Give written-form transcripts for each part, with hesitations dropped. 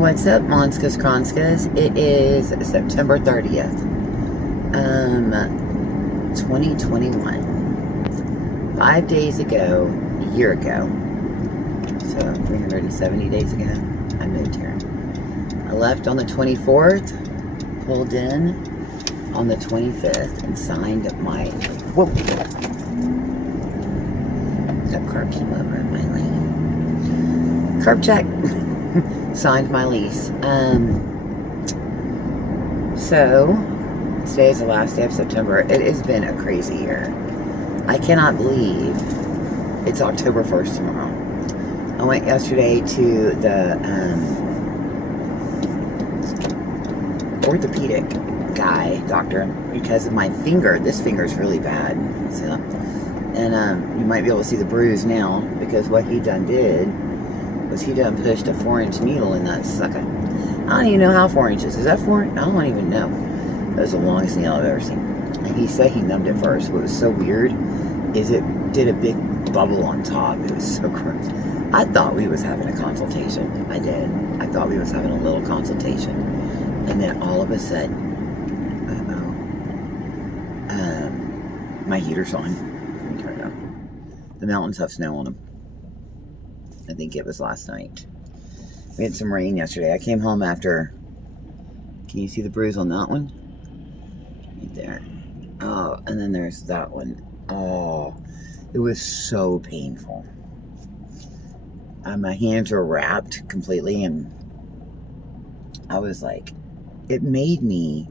What's up, monskas, kronskas? It is September 30th, 2021. 5 days ago, a year ago, so 370 days ago, I moved here. I left on the 24th, pulled in on the 25th, and signed my, whoa, that car came over in my lane. Curb check. Signed my lease. So today is the last day of September. It has been a crazy year. I cannot believe it's October 1st tomorrow. I went yesterday to the orthopedic doctor, because of my finger. This finger is really bad. So, and you might be able to see the bruise now, because what he done was he done pushed a 4-inch needle in that sucker. I don't even know how 4 inches. Is that 4? I don't even know. That was the longest needle I've ever seen. And he said he numbed it first. What was so weird is it did a big bubble on top. It was so gross. I thought we was having a consultation. I did. I thought we was having a little consultation. And then all of a sudden, my heater's on. Let me turn it on. The mountains have snow on them. I think it was last night. We had some rain yesterday. I came home after. Can you see the bruise on that one? Right there. Oh, and then there's that one. Oh, it was so painful. My hands were wrapped completely, and I was like, it made me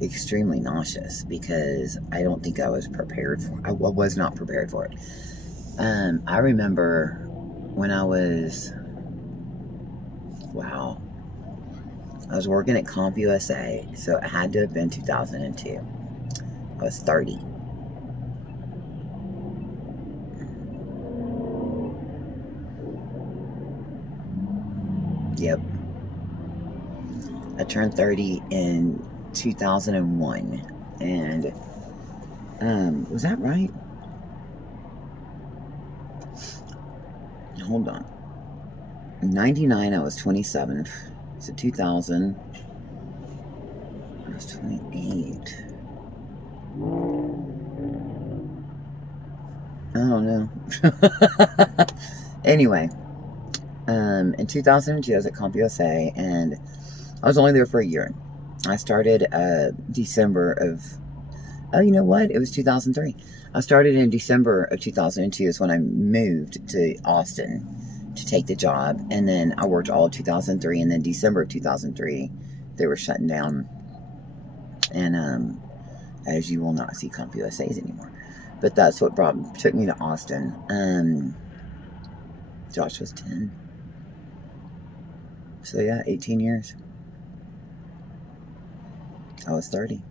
extremely nauseous, because I don't think I was prepared for it. I was not prepared for it. I remember when I was working at CompUSA, so it had to have been 2002. I was 30. Yep. I turned 30 in 2001, and was that right? Hold on. In 99, I was 27. So 2000, I was 28. I don't know. Anyway, in 2002, I was at CompUSA, and I was only there for a year. I started December of, oh, you know what? It was 2003. I started in December of 2002 is when I moved to Austin to take the job. And then I worked all of 2003. And then December of 2003, they were shutting down. And as you will not see CompUSAs anymore. But that's what took me to Austin. Josh was 10. So yeah, 18 years. I was 30.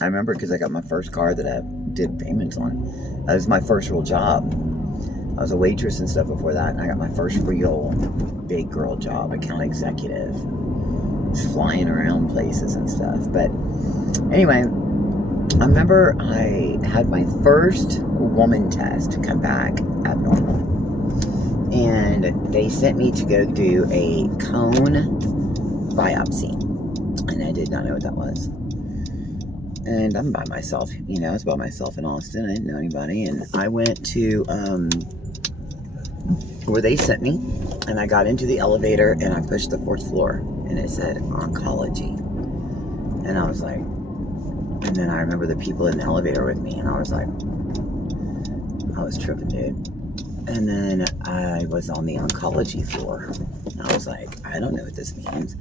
I remember because I got my first car that I did payments on. That was my first real job. I was a waitress and stuff before that, and I got my first real big girl job, account executive. Just flying around places and stuff. But anyway, I remember I had my first woman test come back abnormal. And they sent me to go do a cone biopsy. And I did not know what that was. And I'm by myself, I was by myself in Austin. I didn't know anybody. And I went to where they sent me. And I got into the elevator and I pushed the 4th floor. And it said oncology. And I was like, and then I remember the people in the elevator with me. And I was like, I was tripping, dude. And then I was on the oncology floor. And I was like, I don't know what this means.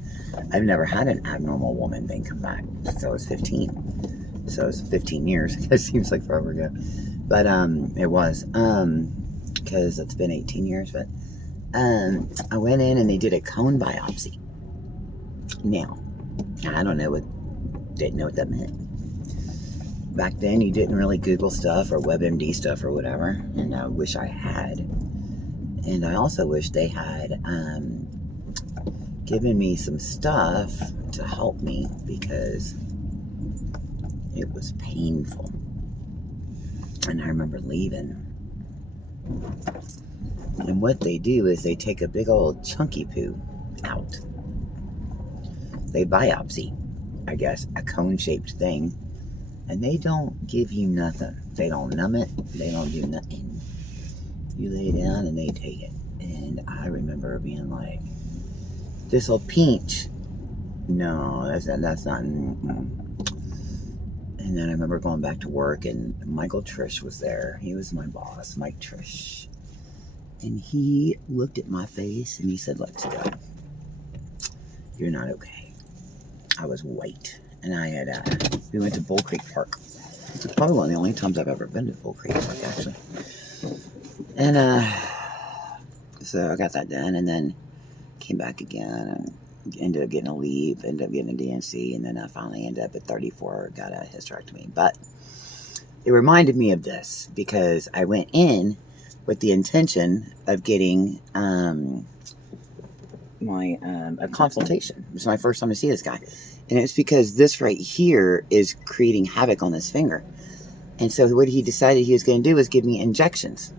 I've never had an abnormal woman thing come back since I was 15. So it was 15 years. It seems like forever ago. But it was. Because it's been 18 years. But I went in and they did a cone biopsy. Now, I didn't know what that meant. Back then, you didn't really Google stuff or WebMD stuff or whatever, and I wish I had. And I also wish they had given me some stuff to help me, because it was painful. And I remember leaving. And what they do is they take a big old chunky poo out. They biopsy, I guess, a cone-shaped thing, and they don't give you nothing. They don't numb it. They don't do nothing. You lay down and they take it. And I remember being like, this'll pinch. No, that's not. And then I remember going back to work, and Michael Trish was there. He was my boss, Mike Trish. And he looked at my face and he said, "Let's go. You're not okay." I was white. And I had, we went to Bull Creek Park. It's probably one of the only times I've ever been to Bull Creek Park, actually. And so I got that done, and then came back again and ended up getting a leave, ended up getting a DNC, and then I finally ended up at 34, got a hysterectomy. But it reminded me of this because I went in with the intention of getting a consultation. It was my first time to see this guy. And it's because this right here is creating havoc on this finger. And so what he decided he was going to do was give me injections.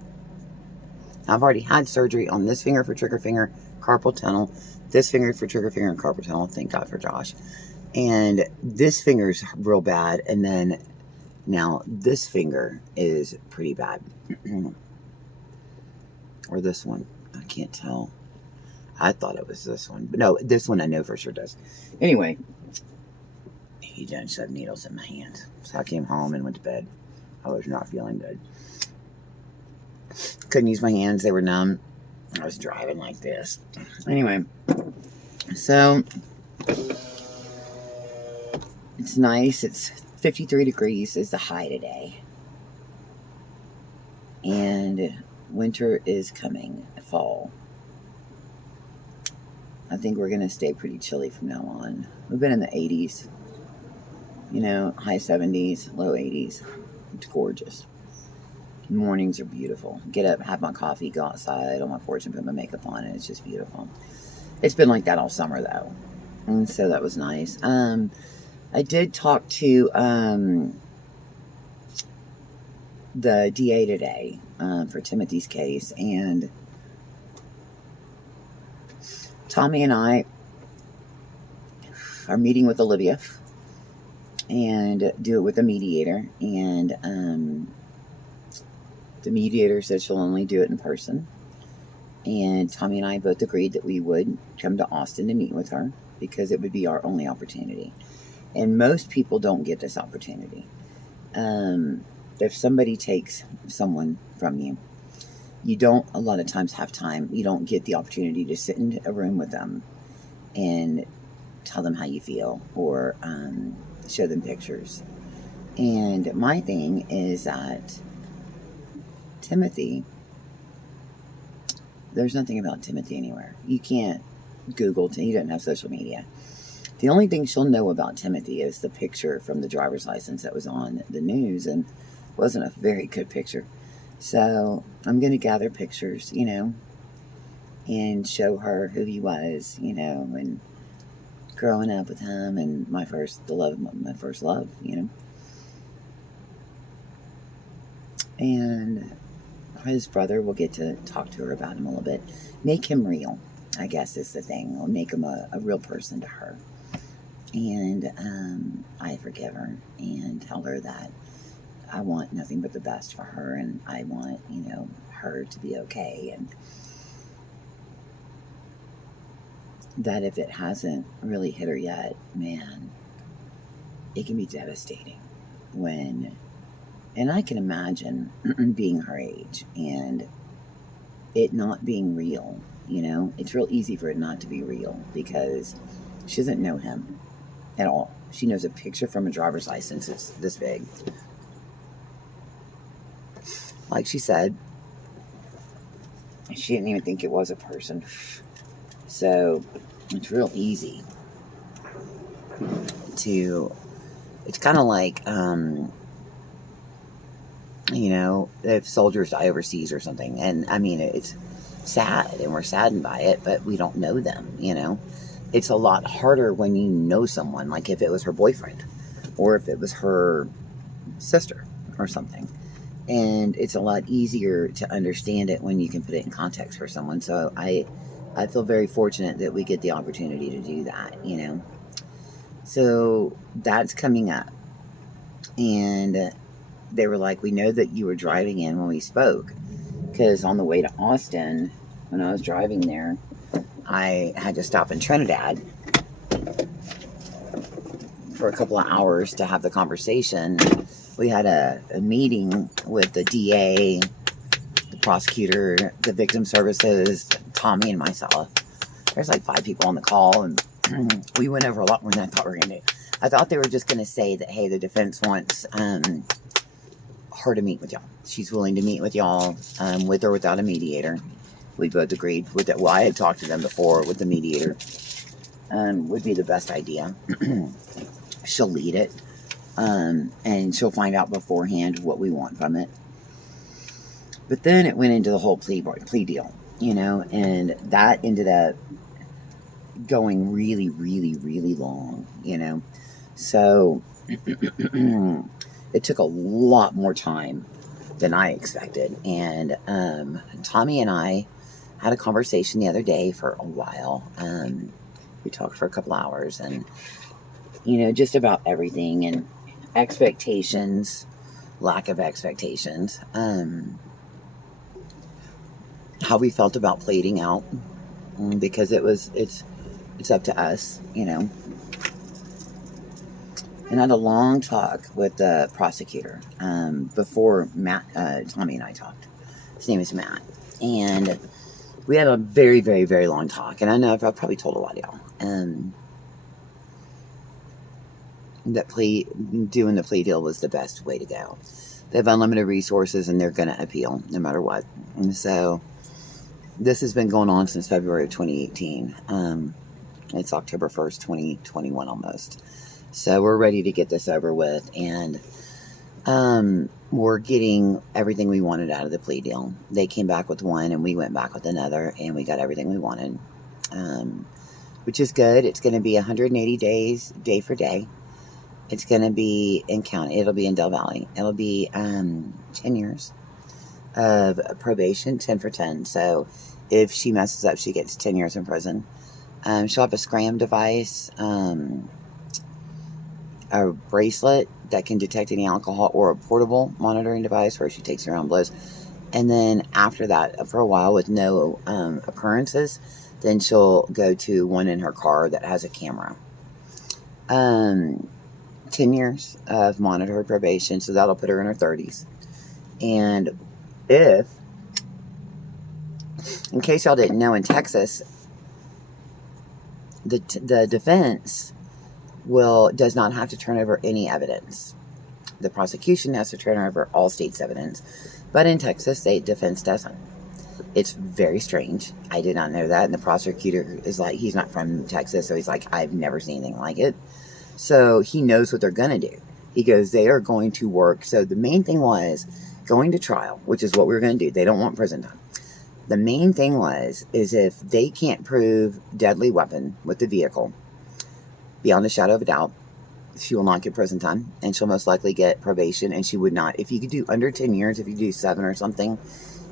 I've already had surgery on this finger for trigger finger, carpal tunnel, this finger for trigger finger and carpal tunnel. Thank God for Josh. And this finger's real bad. And then now this finger is pretty bad. Or this one. I can't tell. I thought it was this one. But no, this one I know for sure does. Anyway, he done shoved needles in my hand. So I came home and went to bed. I was not feeling good. Couldn't use my hands. They were numb. I was driving like this. Anyway, so it's nice. It's 53 degrees is the high today. And winter is coming. Fall. I think we're going to stay pretty chilly from now on. We've been in the 80s. You know, high 70s, low 80s. It's gorgeous. Mornings are beautiful. Get up, have my coffee, go outside on my porch and put my makeup on, and it's just beautiful. It's been like that all summer, though. And so that was nice. I did talk to the DA today for Timothy's case, and Tommy and I are meeting with Olivia and do it with a mediator, and the mediator said she'll only do it in person. And Tommy and I both agreed that we would come to Austin to meet with her because it would be our only opportunity. And most people don't get this opportunity. If somebody takes someone from you, you don't a lot of times have time. You don't get the opportunity to sit in a room with them and tell them how you feel or show them pictures. And my thing is that Timothy, there's nothing about Timothy anywhere. You can't Google, he doesn't have social media. The only thing she'll know about Timothy is the picture from the driver's license that was on the news, and wasn't a very good picture. So I'm going to gather pictures, you know, and show her who he was, you know, and growing up with him and my first love, you know. And his brother will get to talk to her about him a little bit. Make him real, I guess is the thing. Or make him a real person to her. And I forgive her and tell her that I want nothing but the best for her, and I want, you know, her to be okay, and that if it hasn't really hit her yet, man, it can be devastating when, and I can imagine being her age and it not being real, you know. It's real easy for it not to be real because she doesn't know him at all. She knows a picture from a driver's license. It's this big. Like she said, she didn't even think it was a person. So it's real easy to, it's kind of like, you know, if soldiers die overseas or something. And I mean, it's sad and we're saddened by it, but we don't know them, you know. It's a lot harder when you know someone, like if it was her boyfriend or if it was her sister or something. And it's a lot easier to understand it when you can put it in context for someone. So I I feel very fortunate that we get the opportunity to do that, you know. So that's coming up. And they were like, we know that you were driving in when we spoke. Because on the way to Austin, when I was driving there, I had to stop in Trinidad for a couple of hours to have the conversation. We had a meeting with the DA, the prosecutor, the victim services, Tommy, and myself. There's like 5 people on the call, and we went over a lot more than I thought we were going to do. I thought they were just going to say that, hey, the defense wants her to meet with y'all. She's willing to meet with y'all, with or without a mediator. We both agreed with that. Well, I had talked to them before with the mediator. Would be the best idea. She'll lead it, and she'll find out beforehand what we want from it. But then it went into the whole plea deal, you know, and that ended up going really, really, really long, you know. So it took a lot more time than I expected. And Tommy and I had a conversation the other day for a while. We talked for a couple hours, and, you know, just about everything, and expectations, lack of expectations, how we felt about pleading out, because it's up to us, you know. And I had a long talk with the prosecutor before Tommy and I talked. His name is Matt. And we had a very, very, very long talk. And I know I've probably told a lot of y'all. That doing the plea deal was the best way to go. They have unlimited resources, and they're going to appeal no matter what. And so this has been going on since February of 2018. It's October 1st, 2021 almost. So we're ready to get this over with, and we're getting everything we wanted out of the plea deal. They came back with one, and we went back with another, and we got everything we wanted, which is good. It's going to be 180 days, day for day. It's going to be in county. It'll be in Del Valley. It'll be 10 years of probation, 10 for 10. So if she messes up, she gets 10 years in prison. She'll have a scram device, a bracelet that can detect any alcohol, or a portable monitoring device where she takes her own blows. And then after that, for a while with no occurrences, then she'll go to one in her car that has a camera. 10 years of monitored probation, so that'll put her in her 30s. And if, in case y'all didn't know, in Texas, the defense does not have to turn over any evidence. The prosecution has to turn over all state's evidence, but in Texas, state defense doesn't. It's very strange. I did not know that, and the prosecutor is like, he's not from Texas, so he's like, I've never seen anything like it. So he knows what they're going to do. He goes, they are going to work. So the main thing was going to trial, which is what we were going to do. They don't want prison time. The main thing is if they can't prove deadly weapon with the vehicle, beyond a shadow of a doubt, she will not get prison time, and she'll most likely get probation, and she would not. If you could do under 10 years, if you do 7 or something,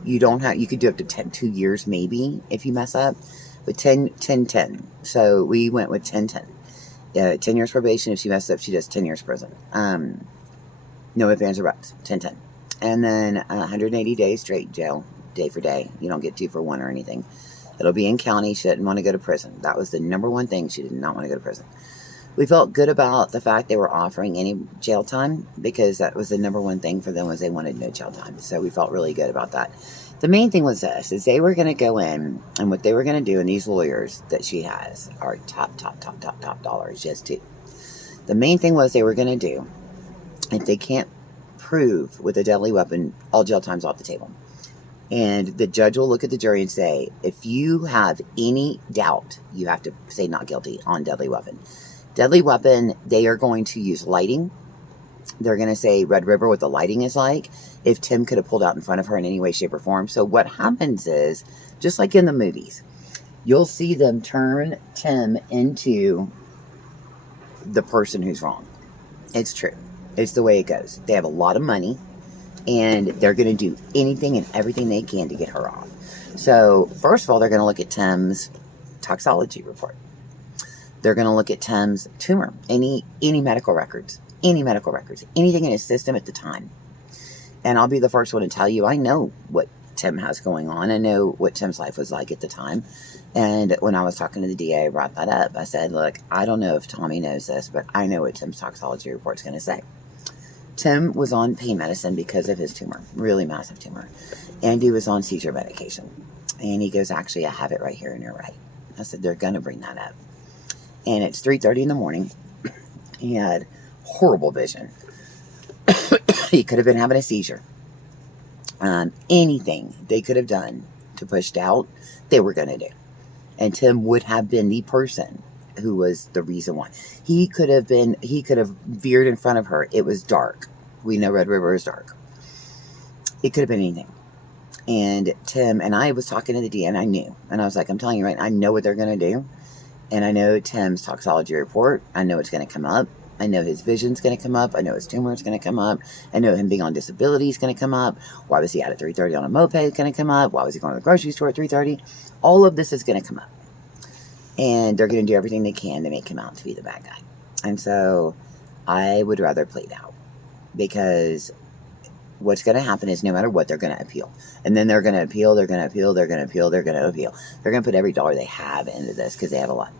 you could do up to 2 years maybe if you mess up, but 10. So we went with 10. 10 years probation. If she messes up, she does 10 years prison. No ifs, ands, or buts. 10. And then 180 days straight jail, day for day. You don't get 2 for 1 or anything. It'll be in county. She didn't want to go to prison. That was the number one thing. She did not want to go to prison. We felt good about the fact they were offering any jail time, because that was the number one thing for them, was they wanted no jail time. So we felt really good about that. The main thing was this, is they were going to go in, and what they were going to do, and these lawyers that she has are top dollars, just too. The main thing was they were going to do, if they can't prove with a deadly weapon, all jail time's off the table. And the judge will look at the jury and say, if you have any doubt, you have to say not guilty on deadly weapon. Deadly weapon, they are going to use lighting. They're going to say Red River, what the lighting is like, if Tim could have pulled out in front of her in any way, shape, or form. So what happens is, just like in the movies, you'll see them turn Tim into the person who's wrong. It's true. It's the way it goes. They have a lot of money, and they're going to do anything and everything they can to get her off. So first of all, they're going to look at Tim's toxology report. They're going to look at Tim's tumor, any medical records, anything in his system at the time. And I'll be the first one to tell you, I know what Tim has going on. I know what Tim's life was like at the time. And when I was talking to the DA, I brought that up. I said, look, I don't know if Tommy knows this, but I know what Tim's toxology report's going to say. Tim was on pain medicine because of his tumor, really massive tumor. And he was on seizure medication. And he goes, actually, I have it right here in your right. I said, they're going to bring that up. And it's 3:30 in the morning. He had horrible vision. He could have been having a seizure. Anything they could have done to push doubt, they were going to do. And Tim would have been the person who was the reason why. He could have veered in front of her. It was dark. We know Red River is dark. It could have been anything. And Tim and I was talking to the DA, and I knew. And I was like, I'm telling you right now, I know what they're going to do. And I know Tim's toxology report. I know it's going to come up. I know his vision's going to come up. I know his tumor is going to come up. I know him being on disability is going to come up. Why was he out at 3:30 on a moped is going to come up. Why was he going to the grocery store at 3:30? All of this is going to come up. And they're going to do everything they can to make him out to be the bad guy. And so I would rather play it out. Because what's going to happen is no matter what, they're going to appeal. And then they're going to appeal, they're going to appeal, they're going to appeal, they're going to appeal. They're going to put every dollar they have into this because they have a lot.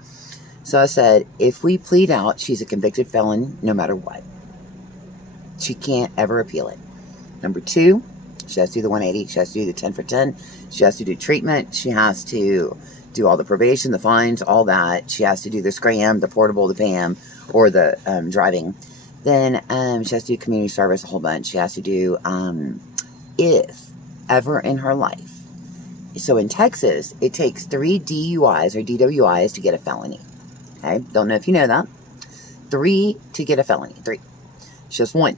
So I said, if we plead out, she's a convicted felon no matter what. She can't ever appeal it. Number 2, she has to do the 180. She has to do the 10 for 10. She has to do treatment. She has to do all the probation, the fines, all that. She has to do the scram, the portable, the PAM, or the driving. Then she has to do community service, a whole bunch. She has to do, if ever in her life. So in Texas, it takes 3 DUIs or DWIs to get a felony. Okay, don't know if you know that. 3 to get a felony. 3. It's just 1.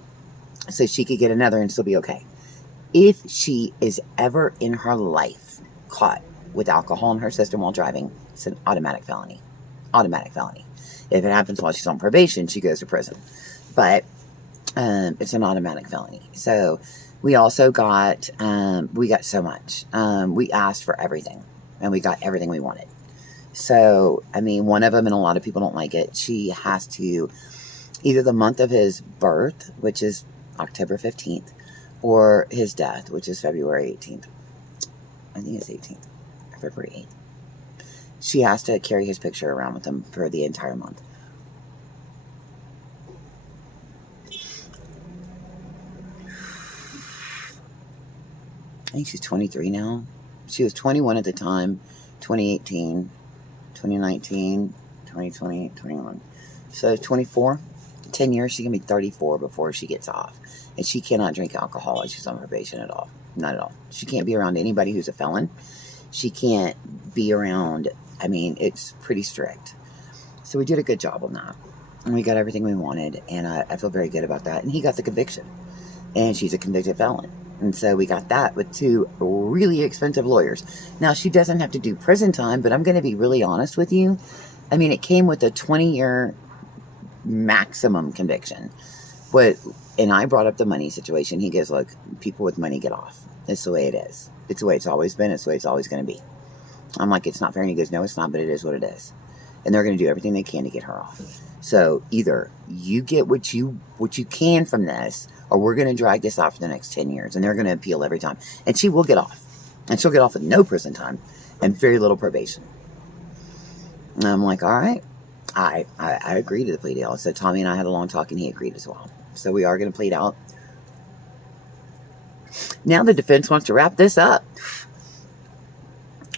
So she could get another and still be okay. If she is ever in her life caught with alcohol in her system while driving, it's an automatic felony. Automatic felony. If it happens while she's on probation, she goes to prison. But it's an automatic felony. So we also got, we got so much. We asked for everything. And we got everything we wanted. So, I mean, one of them, and a lot of people don't like it, she has to, either the month of his birth, which is October 15th, or his death, which is February 18th. I think it's 18th, February 8th. She has to carry his picture around with him for the entire month. I think she's 23 now. She was 21 at the time, 2018. 2019, 2020, 21. So 24, 10 years, she's going to be 34 before she gets off. And she cannot drink alcohol while she's on probation at all. Not at all. She can't be around anybody who's a felon. She can't be around, I mean, it's pretty strict. So we did a good job on that. And we got everything we wanted. And I feel very good about that. And he got the conviction. And she's a convicted felon. And so we got that with 2 really expensive lawyers. Now, she doesn't have to do prison time, but I'm going to be really honest with you. I mean, it came with a 20-year maximum conviction. And I brought up the money situation. He goes, look, people with money get off. It's the way it is. It's the way it's always been. It's the way it's always going to be. I'm like, it's not fair. And he goes, no, it's not, but it is what it is. And they're going to do everything they can to get her off. So either you get what you can from this, or we're going to drag this out for the next 10 years. And they're going to appeal every time. And she will get off. And she'll get off with no prison time and very little probation. And I'm like, all right. I agree to the plea deal. So Tommy and I had a long talk, and he agreed as well. So we are going to plead out. Now the defense wants to wrap this up.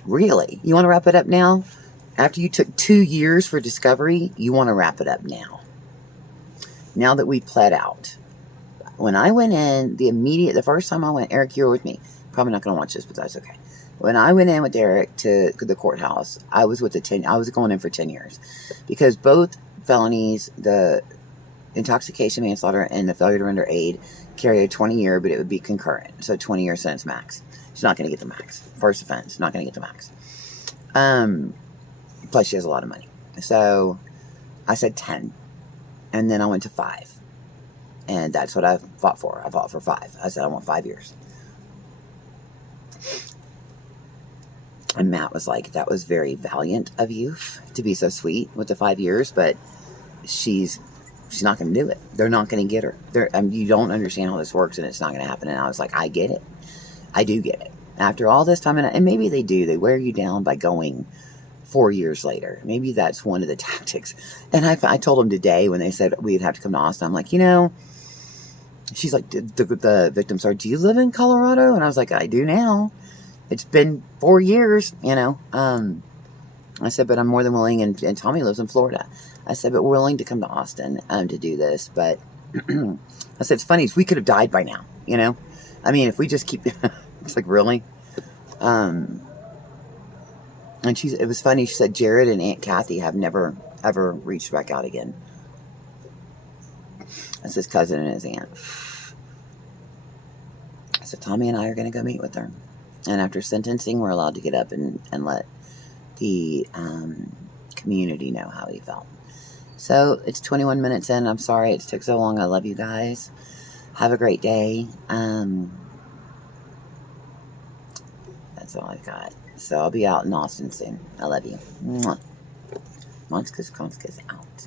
Really? You want to wrap it up now? After you took 2 years for discovery, you want to wrap it up now. Now that we pled out. When I went in, the first time I went, Eric, you were with me. Probably not going to watch this, but that's okay. When I went in with Eric to the courthouse, I was going in for 10 years. Because both felonies, the intoxication, manslaughter, and the failure to render aid, carry a 20-year, but it would be concurrent. So 20-year sentence max. She's not going to get the max. First offense, not going to get the max. Plus, she has a lot of money. So I said 10. And then I went to 5. And that's what I fought for. I fought for 5. I said I want 5 years. And Matt was like, that was very valiant of you to be so sweet with the 5 years, but she's not going to do it. They're not going to get her. You don't understand how this works, and it's not going to happen. And I was like, I get it. I do get it. After all this time, and maybe they do. They wear you down by going 4 years later. Maybe that's one of the tactics. And I told them today when they said we'd have to come to Austin, I'm like, she's like, the victims are, do you live in Colorado? And I was like, I do now. It's been 4 years, I said, but I'm more than willing, and Tommy lives in Florida. I said, but we're willing to come to Austin to do this. But I said, it's funny, we could have died by now, I mean, if we just keep, it's like, really? And it was funny, she said, Jared and Aunt Kathy have never, ever reached back out again. That's his cousin and his aunt. I said, Tommy and I are going to go meet with her. And after sentencing, we're allowed to get up and let the community know how he felt. So it's 21 minutes in. I'm sorry it took so long. I love you guys. Have a great day. That's all I've got. So I'll be out in Austin soon. I love you. Mwah. Monskas out.